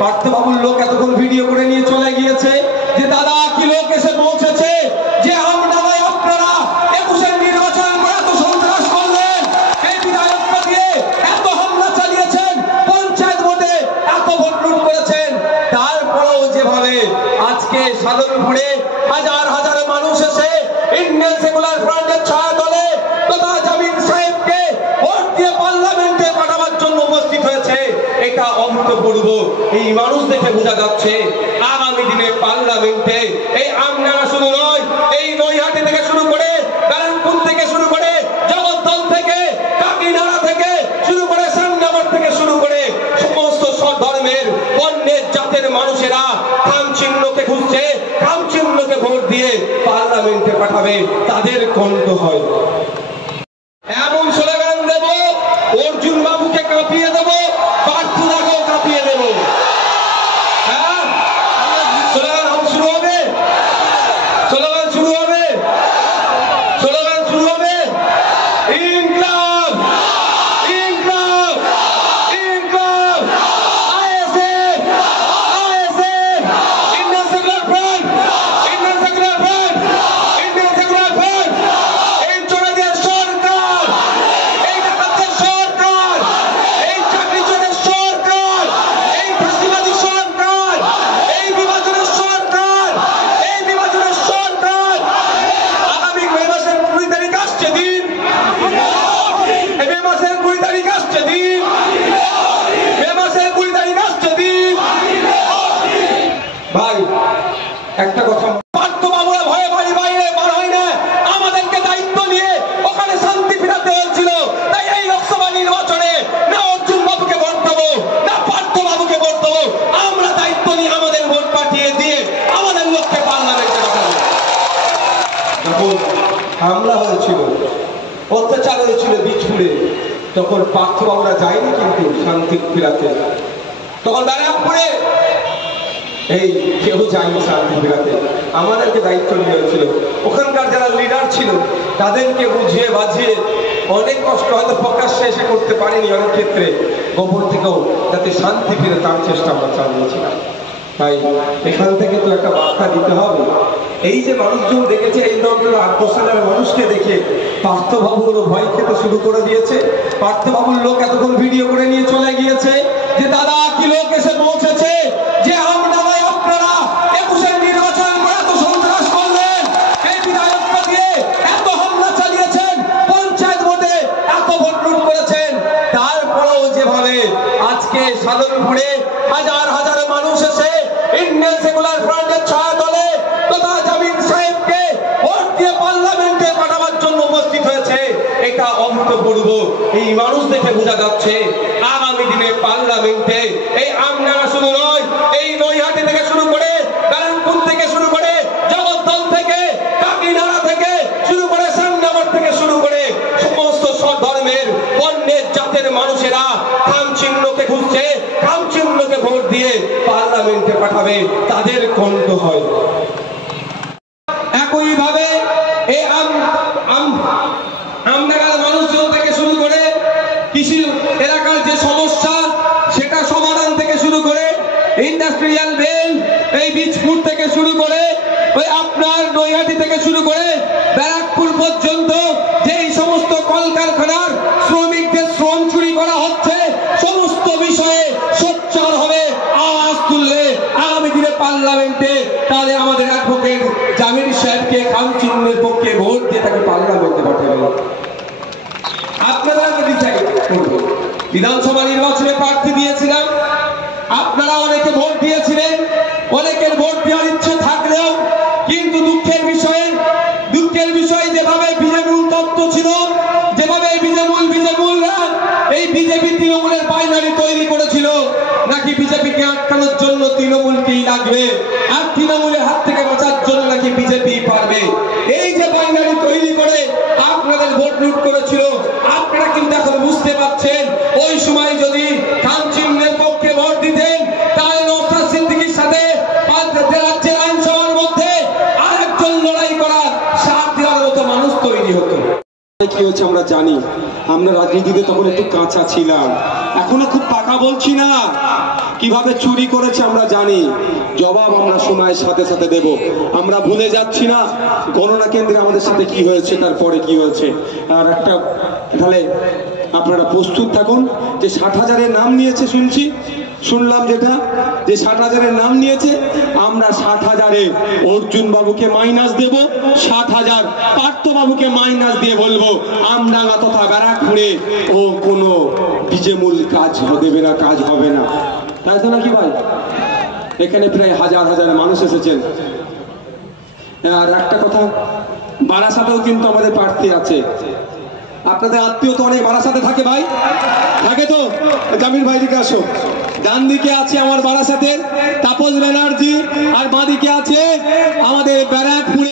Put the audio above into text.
পার্থবাবুর লোক এতক্ষণ ভিডিও করে নিয়ে চলে গিয়েছে যে দাদা কি লোক এসে পৌঁছেছে যে আমডাঙ্গায় আপনারা 21-এর নির্বাচন করে এত সন্ত্রাস করলেন, এই বিধায়ককে দিয়ে এত হামলা চালিয়েছেন, পঞ্চায়েত ভোটে এত ভোট লুট করেছেন, তারপরেও যেভাবে আজকে সাধনপুরে হাজার হাজার মানুষ এসে ইন্ডিয়ান সেকুলার ফ্রন্টের ছায়া দলে তথা জামিল সাহেবকে ভোট দিয়ে পার্লামেন্টে পাঠাবার জন্য উপস্থিত হয়েছে, এটা অভূতপূর্ব। এই মানুষ দেখে বোঝা যাচ্ছে আগামী দিনে পার্লামেন্টে এই আমডাঙ্গা শুধু নয়, এই নৈহাটি থেকে শুরু করে ব্যারাকপুর থেকে শুরু করে জগদ্দল থেকে কাকিনাড়া থেকে শুরু করে সান্নামার থেকে শুরু করে সমস্ত ধর্মের বর্ণের জাতের মানুষেরা খাম চিহ্নকে খুঁজছে, খাম চিহ্নকে ভোট দিয়ে পার্লামেন্টে পাঠাবে, তাদের কণ্ঠ হয়। এমন স্লোগান দেব, অর্জুন বাবুকে কাঁপিয়ে দেব, পার্থদাকেও কাঁপিয়ে দেব। হ্যাঁ, স্লোগান শুরু হবে, স্লোগান শুরু হবে, স্লোগান শুরু হবে। ইনকলাব, ইনকলাব, ইনকলাব, ISF, ISF, Indian secular front, Indian secular front, Indian secular front. এই চোরাদের সরকার, এই ডাকাতের সরকার, এই চাকরিচোরের সরকার, এই ফাঁসিবাদী সরকার, এই বিভাজনের সরকার, এই বিভাজনের সরকার। আগামী মে মাসের 20 তারিখ আসছে দিন, এই মে মাসের 20 তারিখ আসছে দিন, মে মাসের 20 তারিখ আসছে দিন। ভাই একটা কথা, পার্থবাবুরা ভয়ে বাড়ি বাইরে বার হয় না, আমাদেরকে দায়িত্ব নিয়ে ওখানে শান্তি ফিরাতে হয়েছিল। তাই এই লোকসভা নির্বাচনে না অর্জুন বাবুকে ভোট দেবো, না পার্থবাবুকে ভোট দেবো, আমরা দায়িত্ব নিয়ে আমাদের ভোট পাঠিয়ে দিয়ে আমাদের লোককে পার্লামেন্টে পাঠাবো। যখন হামলা হয়েছিল, অত্যাচার হয়েছিল বীজপুরে, তখন পার্থবাবুরা যায়নি কিন্তু শান্তি ফিরাতে, তখন ব্যারাকপুরে এই কেউ যায়নি শান্তি ফিরাতে, আমাদেরকে দায়িত্ব নিয়ে হয়েছিল। ওখানকার যারা লিডার ছিল তাদেরকে বুঝিয়ে বাজিয়ে অনেক কষ্ট হয়তো প্রকাশ্যে এসে করতে পারিনি, অনেক ক্ষেত্রে গোপন থেকেও যাতে শান্তি ফিরে তার চেষ্টা আমরা চালিয়েছিলাম। তাই এখান থেকে তো একটা বার্তা দিতে হবে। এই যে মানুষজন দেখেছে, এই 8-10 হাজার মানুষকে দেখে পার্থবাবুরও ভয় খেতে শুরু করে দিয়েছে। পার্থবাবুর লোক এতক্ষণ ভিডিও করে নিয়ে চলে গিয়েছে যে দাদা কি লোক এসে পৌঁছেছে যে আমডাঙ্গায় আপনারা 21-এর নির্বাচন করে এত সন্ত্রাস করলেন, এই বিধায়ককে দিয়ে এত হামলা চালিয়েছেন, পঞ্চায়েত ভোটে এত ভোট লুট করেছেন, তারপরেও যেভাবে আজকে সাধনপুরে হাজার হাজার মানুষ এসে ইন্ডিয়ান সেকুলার ফ্রন্টের ছায়া দলে তথা জামিল সাহেবকে ভোট দিয়ে পার্লামেন্টে পাঠাবার জন্য উপস্থিত হয়েছে, এটা অভূতপূর্ব। এই মানুষ দেখে বোঝা যাচ্ছে আগামী দিনে পার্লামেন্টে এই আমডাঙ্গা শুধু নয়, এই নৈহাটি থেকে শুরু করে ব্যারাকপুর থেকে শুরু করে জগদ্দল থেকে কাকিনাড়া থেকে শুরু করে সান্নামার থেকে শুরু করে সমস্ত ধর্মের বর্ণের জাতের মানুষেরা খাম চিহ্নকে খুঁজছে, খাম চিহ্নকে ভোট দিয়ে পার্লামেন্টে পাঠাবে, তাদের কণ্ঠ হয়। একইভাবে এই আমডাঙ্গার মানুষজন থেকে শুরু করে কৃষি এলাকার যে সমস্যা সেটা সমাধান থেকে শুরু করে ইন্ডাস্ট্রিয়াল বেল্ট, এই বীজপুর থেকে শুরু করে ওই আপনার নৈহাটি থেকে শুরু করে ব্যারাকপুর পর্যন্ত যেই সমস্ত কলকারখানার শ্রমিকদের শ্রম চুরি করা হচ্ছে, সমস্ত বিষয়ে সোচ্চার হবে আওয়াজ তুললে আগামী দিনে পার্লামেন্টে, তাহলে আমাদের অ্যাডভোকেট জামিল সাহেবকে খাম চিহ্নের পক্ষে ভোট দিয়ে তাকে পার্লামেন্টে পাঠাবে। আপনারা বিধানসভা নির্বাচনে প্রার্থী দিয়েছিলাম, আপনারা অনেকে ভোট দিয়েছিলেন, অনেকের ভোট দেওয়ার ইচ্ছে থাকলেও কিন্তু দুঃখের বিষয় যেভাবে বিজেপি উত্তপ্ত ছিল, যেভাবে বিজেমূলরা এই বিজেপি তৃণমূলের বাইনারি তৈরি করেছিল, নাকি বিজেপিকে আটকানোর জন্য তৃণমূলকেই লাগবে আর তৃণমূলের হাত থেকে বাঁচার জন্য নাকি বিজেপি পারবে, এই যে বাইনারি তৈরি করে আপনাদের ভোট লুট করেছিল, আপনারা কিন্তু এখন বুঝতে পারছেন ওই সময় যদি খাম চিহ্নের পক্ষে ভোট দিতেন তাহলে নওশাদ সিদ্দিকীর সাথে রাজ্যের আইনসভার মধ্যে আরেকজন লড়াই করার সাথ দেওয়ার মতো মানুষ তৈরি হতো। কি হচ্ছে আমরা জানি, আমরা রাজনীতিতে তখন একটু কাঁচা ছিলাম, এখনো খুব পাকা বলছি না, কিভাবে চুরি করেছে আমরা জানি, জবাব আমরা সময়ের সাথে সাথে দেব। আমরা ভুলে যাচ্ছি না গণনা কেন্দ্রে আমাদের সাথে কি হয়েছে, তারপরে কি হয়েছে। আর একটা তাহলে আপনারা প্রস্তুত থাকুন যে 60,000-এর নাম নিয়েছে শুনলাম যেটা যে 60,000-এর নাম নিয়েছে, আমরা 60,000-এ অর্জুন বাবুকে মাইনাস দেব, 60,000 পার্থ বাবুকে মাইনাস দিয়ে বলবো আমডাঙ্গা তথা ব্যারাকপুরে ও কোনো বিজেমূল কাজ দেবে না, কাজ হবে না। তাই তো নাকি ভাই? এখানে প্রায় হাজার হাজার মানুষ এসেছেন। আর একটা কথা, বারাসাতেও কিন্তু আমাদের প্রার্থী আছে। আপনাদের আত্মীয় তো অনেক বারাসাতে থাকে ভাই, থাকে তো? জামিল ভাই দিকে আসো। ডান দিকে আছে আমার বারাসাতের তাপস ব্যানার্জি, আর বাঁ দিকে আছে আমাদের ব্যারাকপুরে